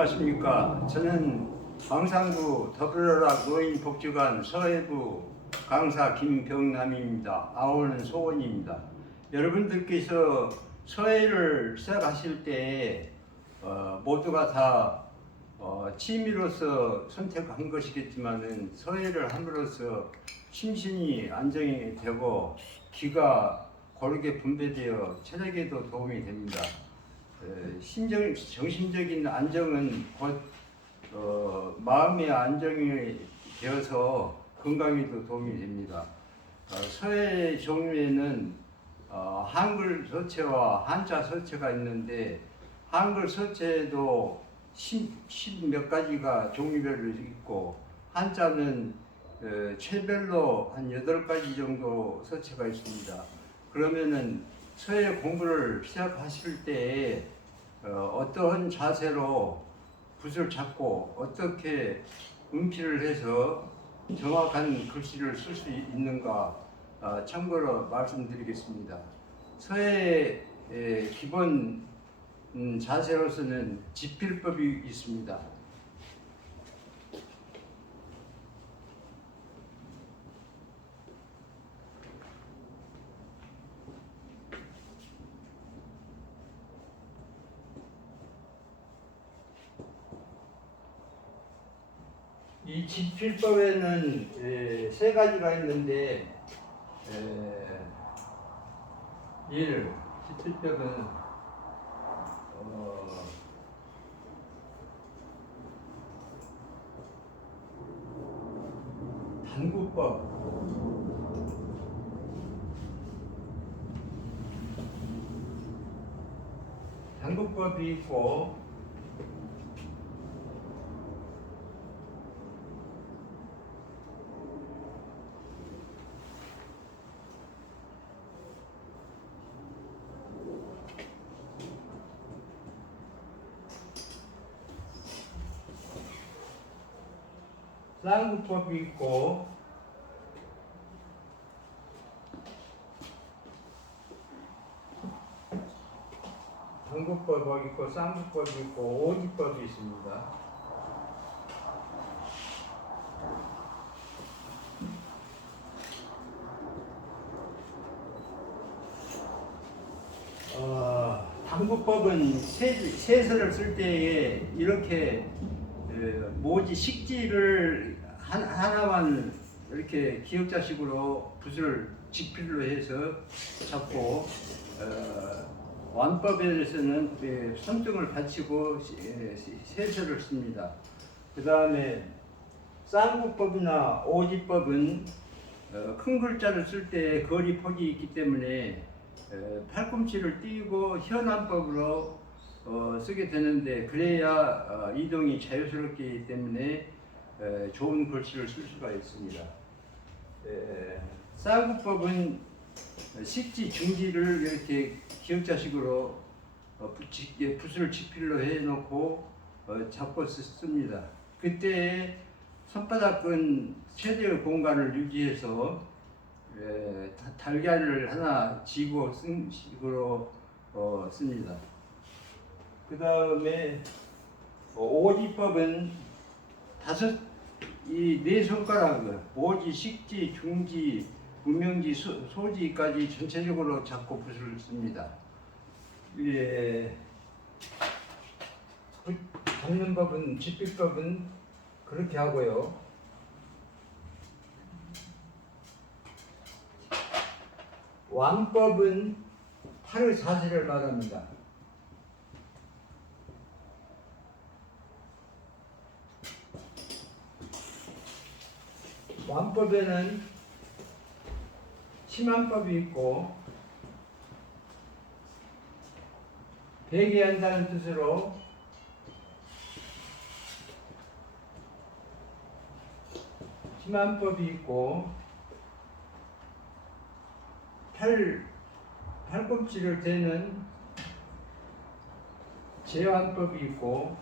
안녕하십니까. 저는 광산구 더불어라 노인복지관 서해부 강사 김병남입니다. 아우는 소원입니다. 여러분들께서 서해를 시작하실 때 모두가 다 취미로서 선택한 것이겠지만은 서해를 함으로써 심신이 안정이 되고 기가 고르게 분배되어 체력에도 도움이 됩니다. 정신적인 안정은 곧 마음의 안정이 되어서 건강에도 도움이 됩니다. 서해 종류에는 한글 서체와 한자 서체가 있는데 한글 서체도 10 몇 가지가 종류별로 있고 한자는 체별로 한 8가지 정도 서체가 있습니다. 그러면은 서예 공부를 시작하실 때 어떠한 자세로 붓을 잡고 어떻게 음필을 해서 정확한 글씨를 쓸 수 있는가 참고로 말씀드리겠습니다. 서예의 기본 자세로서는 지필법이 있습니다. 이 지필법에는 3가지가 있는데 1. 지필법은 단구법, 단구법이 있고 쌍구법이 있고 단구법이 있고 쌍구법이 있고 오지법이 있습니다. 단구법은 세서를 쓸 때에 이렇게 모지 식지를 하나만 이렇게 기역자식으로 붓을 직필로 해서 잡고 완법에서는 손등을 받치고 세서를 씁니다. 그 다음에 쌍구법이나 오지법은 큰 글자를 쓸 때 거리 폭이 있기 때문에 팔꿈치를 띄고 현안법으로 쓰게 되는데 그래야 이동이 자유스럽기 때문에 좋은 글씨를 쓸 수가 있습니다. 쌍구법은 식지 중지를 이렇게 기역자식으로 붓을 직필로 해놓고 잡고 씁니다. 그때 손바닥은 최대의 공간을 유지해서 달걀을 하나 쥐고 쓴 식으로 씁니다. 그 다음에 오지법은 이 4손가락을 모지, 식지, 중지, 무명지, 소지까지 전체적으로 잡고 붓을 씁니다. 잡는 법은 지필법은 그렇게 하고요. 완법은 팔의 자세를 말합니다. 완법에는 심한법이 있고 배기한다는 뜻으로 심한법이 있고 팔꿈치를 대는 제완법이 있고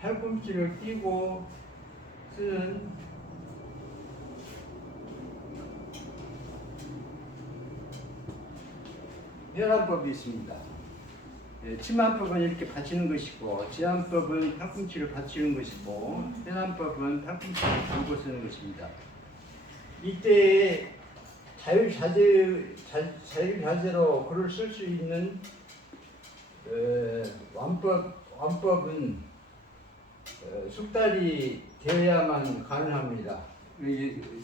팔꿈치를 띄고 쓰는 멸안법이 있습니다. 침안법은 이렇게 받치는 것이고, 지안법은 팔꿈치를 받치는 것이고, 멸안법은 팔꿈치를 들고 쓰는 것입니다. 이때 자유자재로 글을 쓸 수 있는 완법은 숙달이 되어야만 가능합니다.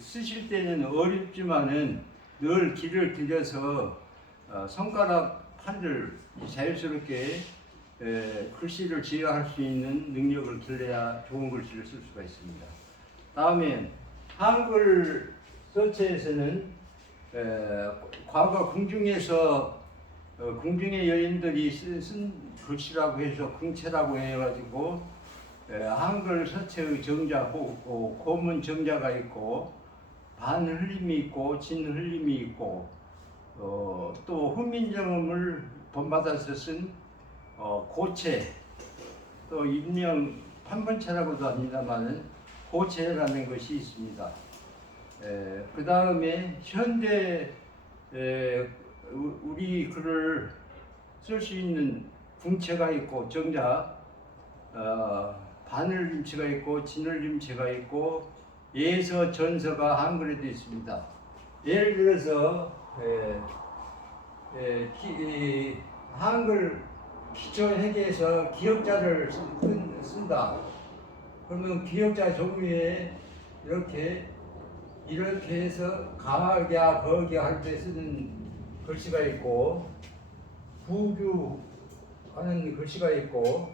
쓰실 때는 어렵지만은 늘 길을 들여서 손가락 판을 자유스럽게 글씨를 지어할 수 있는 능력을 길러야 좋은 글씨를 쓸 수가 있습니다. 다음에 한글 서체에서는 과거 궁중에서 궁중의 여인들이 쓴 글씨라고 해서 궁체라고 해가지고 한글 서체의 정자고 고문 정자가 있고 반 흘림이 있고 진 흘림이 있고 또 훈민정음을 본받아서 쓴 고체 또 일명 판본체라고도 합니다만은 고체라는 것이 있습니다. 그 다음에 현대 우리 글을 쓸 수 있는 궁체가 있고 정자 반을림체가 있고 진을림체가 있고 예서 전서가 한글에도 있습니다. 예를 들어서 한글 기초회계에서 기역자를 쓴다. 그러면 기역자 종류에 이렇게 해서 가야 거기야 할 때 쓰는 글씨가 있고 부규하는 글씨가 있고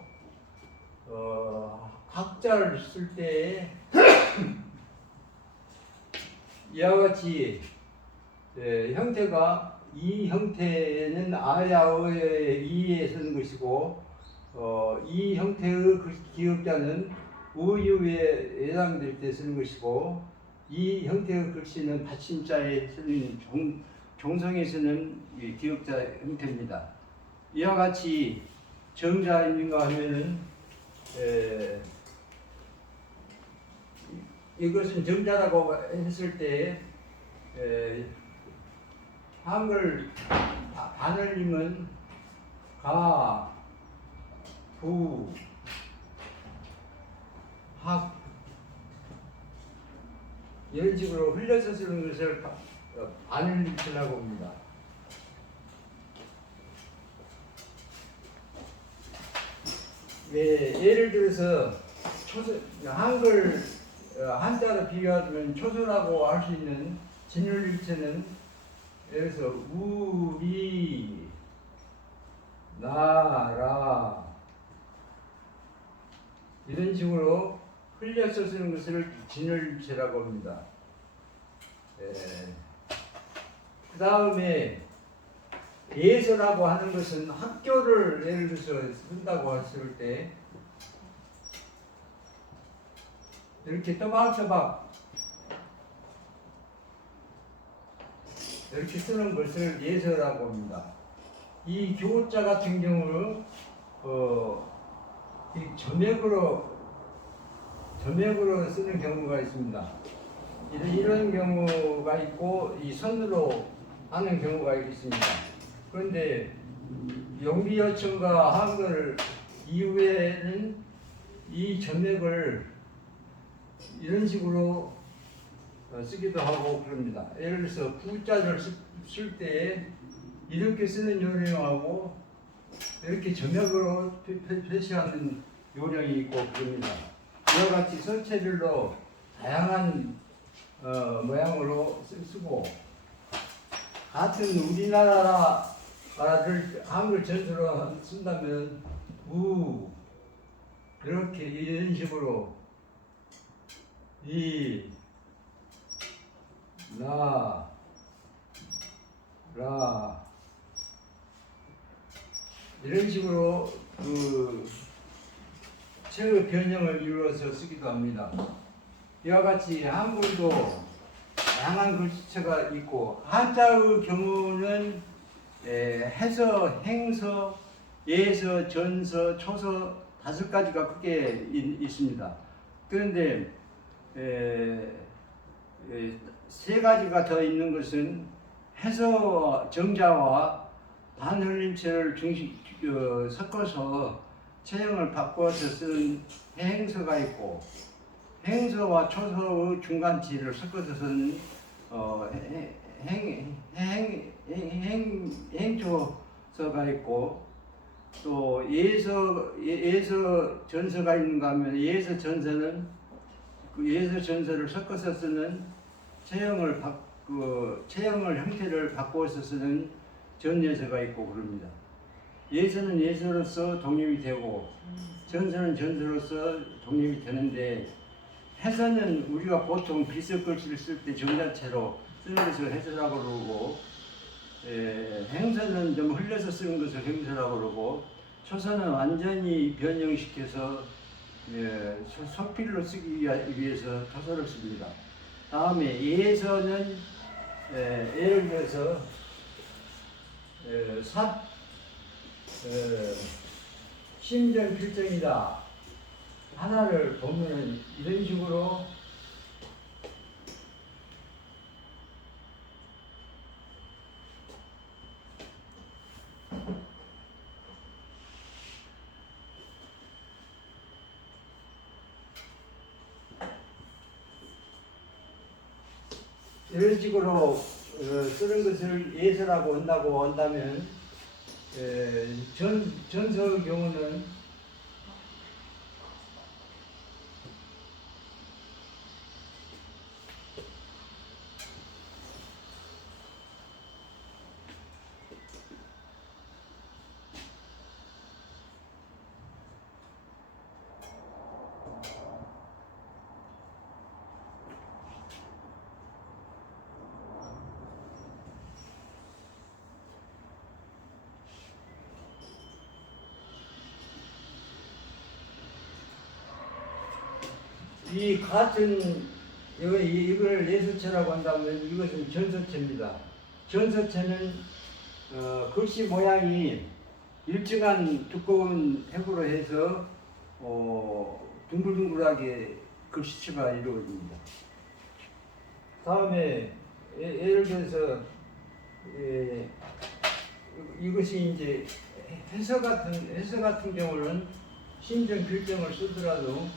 학자를 쓸 때 이와 같이 형태가 이 형태는 아야어의 이에 쓰는 것이고 이 형태의 기역자는 우유에 해당될 때 쓰는 것이고 이 형태의 글씨는 받침자에 쓰는 종성에 쓰는 기역자 형태입니다. 이와 같이 정자 있는가 하면은 이것은 정자라고 했을 때 한글 반을림은 가, 부, 학 이런 식으로 흘려서 쓰는 것을 반을림이라고 합니다. 예를 들어서 한글 한자로 비교하면 초소라고 할 수 있는 진율일체는 예를 들어서 우리 나라 이런 식으로 흘려서 쓰는 것을 진율일체라고 합니다. 그 다음에 예서라고 하는 것은 학교를 예를 들어서 쓴다고 했을 때 이렇게 또박또박 이렇게 쓰는 것을 예서라고 합니다. 이 교자 같은 경우는 이 점액으로 쓰는 경우가 있습니다. 이런 경우가 있고 이 선으로 하는 경우가 있습니다. 그런데 영비어천과 한글 이후에는 이 점액을 이런 식으로 쓰기도 하고 그럽니다. 예를 들어서 부자를 쓸 때 이렇게 쓰는 요령하고 이렇게 점액으로 표시하는 요령이 있고 그럽니다. 이와 같이 서체별로 다양한 모양으로 쓰고 같은 우리나라를 한글 전체로 쓴다면 우 이렇게 이런 식으로 이 나 라 이런 식으로 그 체의 변형을 이루어서 쓰기도 합니다. 이와 같이 한글도 다양한 글씨체가 있고 한자의 경우는 해서, 행서, 예서, 전서, 초서 5가지가 크게 있습니다. 그런데 3가지가 더 있는 것은 해서 정자와 반흘림체를 섞어서 체형을 바꿔서 쓴 해행서가 있고, 해행서와 초서의 중간치를 섞어서 쓴 행초서가 있고, 또 예서 전서가 있는가 하면 예서 전서는 그 예서 전서를 섞어서 쓰는 체형을 형태를 바꿔서 쓰는 전예서가 있고 그럽니다. 예서는 예서로서 독립이 되고 전서는 전서로서 독립이 되는데, 해서는 우리가 보통 비석글씨를 쓸 때 정자체로 쓰는 것을 해서라고 그러고, 행서는 좀 흘려서 쓰는 것을 행서라고 그러고, 초서는 완전히 변형시켜서 소필로 쓰기 위해서 초서를 씁니다. 다음에 예서는 예를 들어서 심정필정이다 하나를 보면은 이런 식으로 쓰는 것을 예서라고 한다면, 전서의 경우는 이 같은 이걸 예서체라고 한다면 이것은 전서체입니다. 전서체는 글씨 모양이 일정한 두꺼운 획으로 해서 둥글둥글하게 글씨체가 이루어집니다. 다음에 예를 들어서 이것이 이제 해서 같은 경우는 신정 필정을 쓰더라도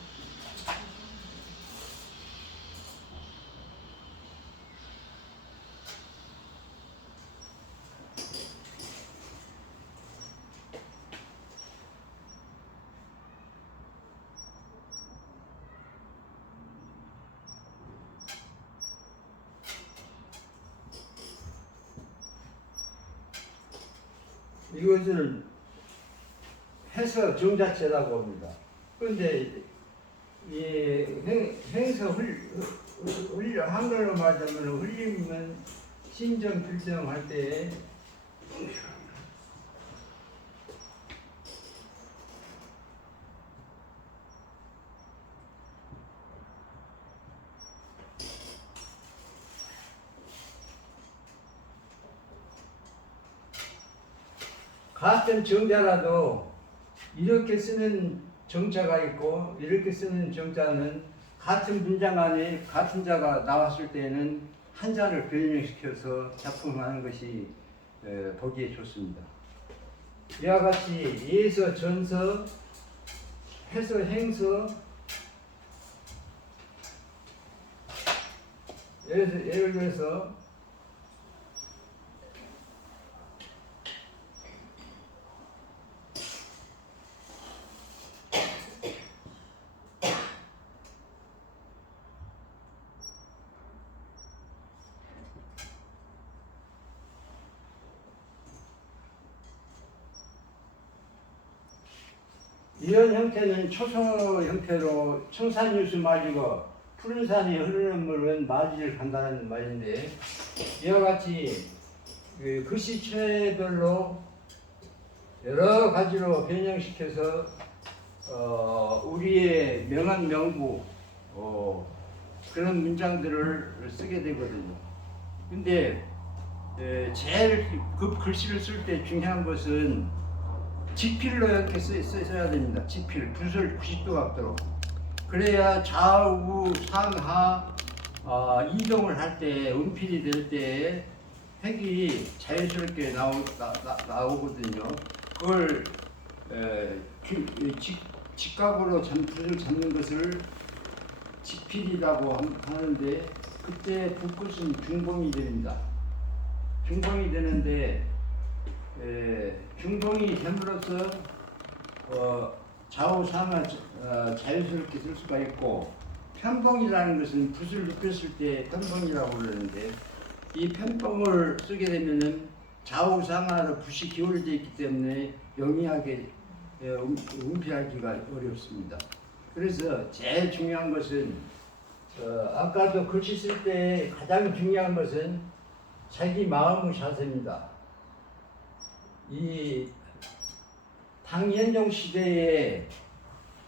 이것을 해서 정자체라고 합니다. 그런데 이 행서 한글로 말하자면 흘림은 신정 필정 할 때 같은 정자라도 이렇게 쓰는 정자가 있고 이렇게 쓰는 정자는 같은 문장 안에 같은 자가 나왔을 때는 한자를 변형시켜서 작품하는 것이 보기에 좋습니다. 이와 같이 예서, 전서, 해서, 행서, 예를 들어서 이런 형태는 초소 형태로 청산유수 맞이고 푸른 산이 흐르는 물은 맞이를 간다는 말인데, 이와 같이 글씨체별로 여러 가지로 변형시켜서 우리의 명한 명구 그런 문장들을 쓰게 되거든요. 근데 제일 그 글씨를 쓸 때 중요한 것은 지필로 이렇게 써야 됩니다. 지필, 붓을 90도 각도로. 그래야 좌우 상하 이동을 할 때, 은필이 될 때 핵이 자연스럽게 나오거든요. 그걸 직각으로 불을 잡는 것을 직필이라고 하는데, 그때 불꽃은 중동이 됩니다. 중동이 되는데 중동이 됨으로써 좌우 상하 자연스럽게 쓸 수가 있고, 편봉이라는 것은 붓을 눕혔을 때 편봉이라고 그러는데, 이 편봉을 쓰게 되면은 좌우 상하로 붓이 기울어져 있기 때문에 영리하게 운필하기가 어렵습니다. 그래서 제일 중요한 것은 아까도 글씨 쓸 때 가장 중요한 것은 자기 마음의 자세입니다. 이 당현종 시대에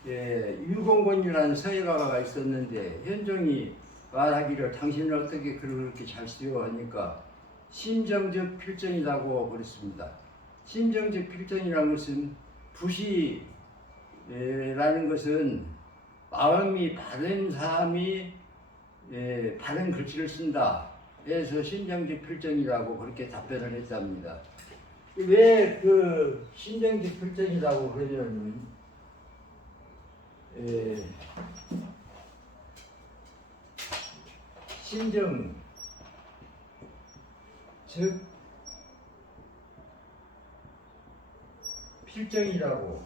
유공권이라는 서예가가 있었는데, 현종이 말하기를 당신은 어떻게 글을 그렇게 잘 쓰요 하니까 심정적 필정이라고 그랬습니다. 심정적 필정이라는 것은 붓이라는 것은 마음이 바른 사람이 바른 글씨를 쓴다 해서 심정적 필정이라고 그렇게 답변을 했답니다. 왜 그 심정적 필정이라고 그러냐면 심정 즉 필정이라고,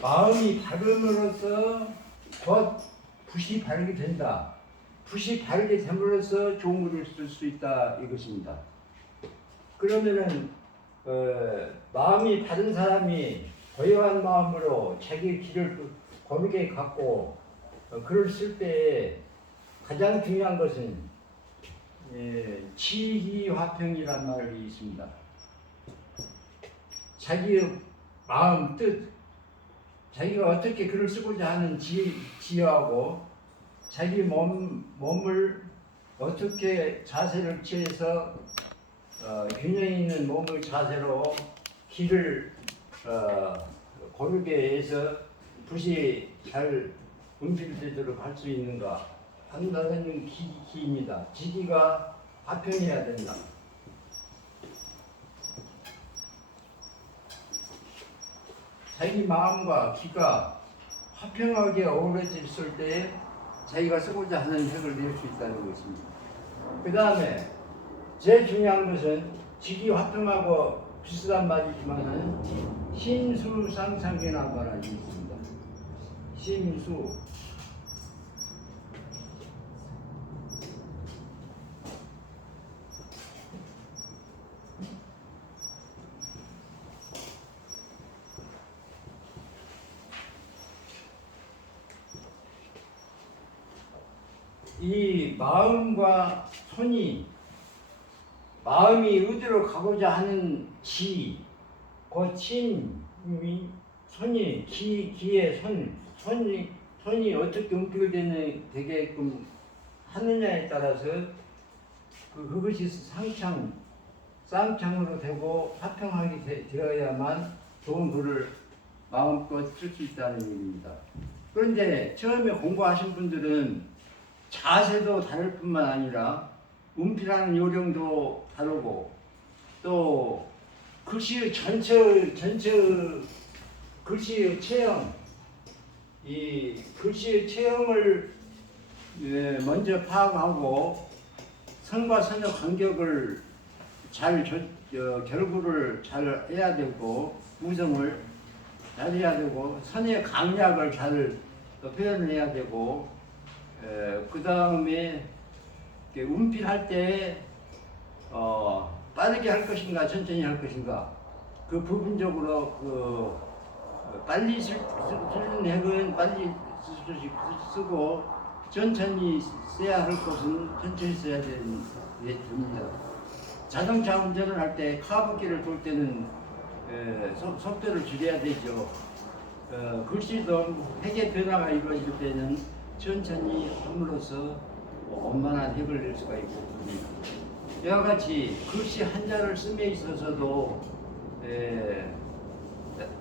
마음이 바름으로써 곧 붓이 바르게 된다. 붓이 바르게 됨으로써 좋은 글을 쓸 수 있다 이것입니다. 그러면은 마음이 바른 사람이 고요한 마음으로 자기 길을 고르게 갖고 글을 쓸 때 가장 중요한 것은 지희화평이란 말이 있습니다. 자기의 마음 뜻, 자기가 어떻게 글을 쓰고자 하는 지혜하고 자기 몸을 어떻게 자세를 취해서 균형 있는 몸의 자세로 길을 고르게 해서 붓이 잘 운필되도록 할 수 있는가 판단하는 기입니다. 지기가 화평해야 된다. 자기 마음과 기가 화평하게 어우러졌을 때 자기가 쓰고자 하는 책을 낼 수 있다는 것입니다. 그 다음에 제일 중요한 것은 지기 화평하고 비슷한 말이지만은 심수상상이라는 말이 있습니다. 심수 이 마음과 손이, 마음이 어디로 가고자 하는 지, 그 힘이 손이 기의 손이 어떻게 되게끔 하느냐에 따라서 그것이 쌍창으로 되고 화평하게 되어야만 좋은 글을 마음껏 쓸 수 있다는 얘기입니다. 그런데 처음에 공부하신 분들은 자세도 다를 뿐만 아니라 운필하는 요령도 다르고, 또 글씨의 전체 글씨의 체형, 이 글씨의 체형을 먼저 파악하고 선과 선의 간격을 잘 결구를 잘 해야 되고, 구성을 잘 해야 되고, 선의 강약을 잘 표현을 해야 되고, 그 다음에 운필할 때 빠르게 할 것인가 천천히 할 것인가, 그 부분적으로 빨리 쓰는 핵은 빨리 쓰고 천천히 써야 할 것은 천천히 써야 됩니다. 자동차 운전을 할 때 카브길을 돌 때는 속도를 줄여야 되죠. 글씨도 핵의 변화가 이루어질 때는 천천히 함으로써 원만한 핵을 낼 수가 있고, 이와 같이 글씨 한자를 씀에 있어서도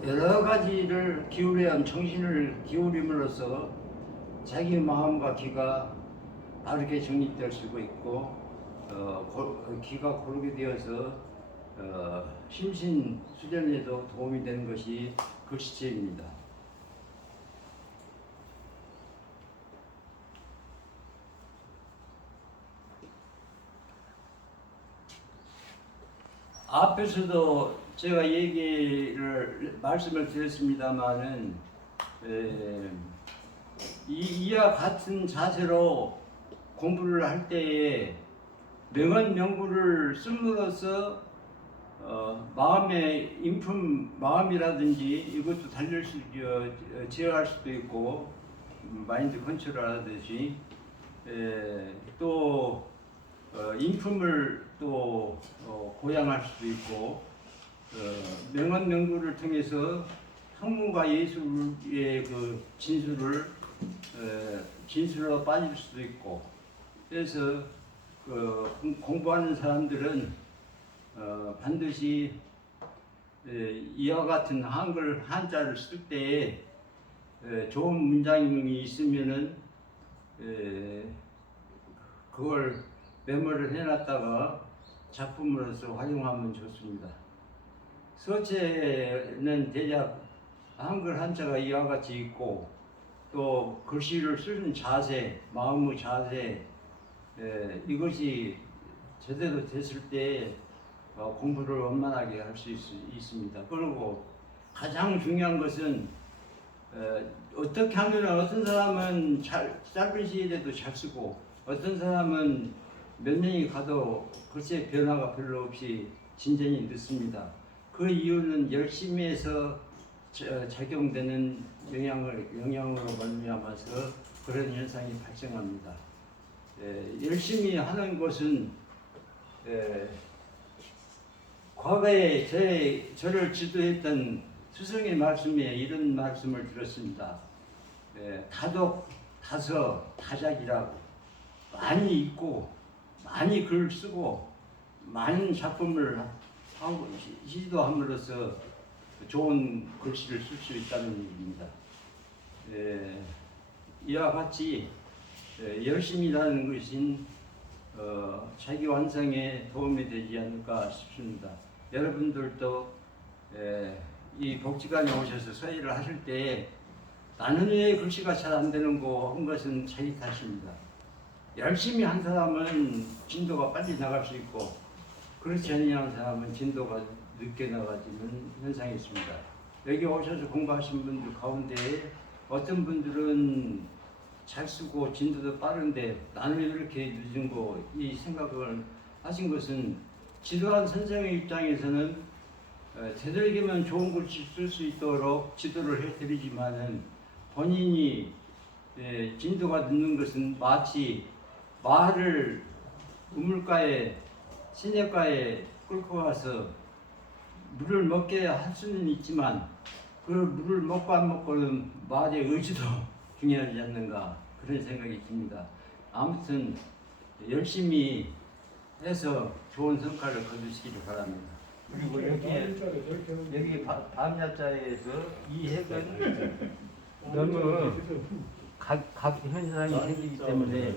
여러 가지를 정신을 기울임으로써 자기 마음과 기가 바르게 정립될 수 있고 기가 고르게 되어서 심신 수련에도 도움이 되는 것이 글씨체입니다. 앞에서도 제가 말씀을 드렸습니다마는 이와 같은 자세로 공부를 할 때에 명언명구를 씀으로써 마음의 인품, 마음이라든지 이것도 제어할 수도 있고 마인드 컨트롤하듯이 또 인품을 또 고양할 수도 있고 명언명구를 통해서 학문과 예술의 그 진술로 빠질 수도 있고 그래서 공부하는 사람들은 반드시 이와 같은 한자를 쓸 때에 좋은 문장이 있으면은 그걸 메모를 해놨다가 작품으로서 활용하면 좋습니다. 서체는 대략 한글 한자가 이와 같이 있고 또 글씨를 쓰는 자세, 마음의 자세 이것이 제대로 됐을 때 공부를 원만하게 할 수 있습니다. 그리고 가장 중요한 것은 어떻게 하면 어떤 사람은 짧은 시일에도 잘 쓰고 어떤 사람은 몇 년이 가도 글쎄 변화가 별로 없이 진전이 늦습니다. 그 이유는 열심히 해서 작용되는 영향으로 말미암아서 그런 현상이 발생합니다. 열심히 하는 것은 과거에 저를 지도했던 스승의 말씀에 이런 말씀을 들었습니다. 다독, 다서, 다작이라고 많이 읽고 많이 글 쓰고 많은 작품을 하고 시도함으로써 좋은 글씨를 쓸 수 있다는 얘기입니다. 이와 같이 열심히 일하는 것인 자기 완성에 도움이 되지 않을까 싶습니다. 여러분들도 이 복지관에 오셔서 서예를 하실 때 나는 왜 글씨가 잘 안 되는 거 한 것은 자기 탓입니다. 열심히 한 사람은 진도가 빨리 나갈 수 있고 그렇지 않은 사람은 진도가 늦게 나가지는 현상이 있습니다. 여기 오셔서 공부하신 분들 가운데 어떤 분들은 잘 쓰고 진도도 빠른데 나는 왜 이렇게 늦은 거 이 생각을 하신 것은 지도한 선생의 입장에서는 저들에게만 좋은 글씨 쓸 수 있도록 지도를 해드리지만은 본인이 진도가 늦는 것은 마치 말을 우물가에 시냇가에 끌고 가서 물을 먹게 할 수는 있지만 그 물을 먹고 안 먹고는 말의 의지도 중요하지 않는가 그런 생각이 듭니다. 아무튼 열심히 해서 좋은 성과를 거두시기를 바랍니다. 그리고 여기 밤야자에서 이 핵은 너무 각 현상이 생기기 때문에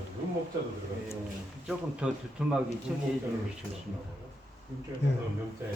조금 더 두툼하게 처리해 주시면 좋습니다. 명자에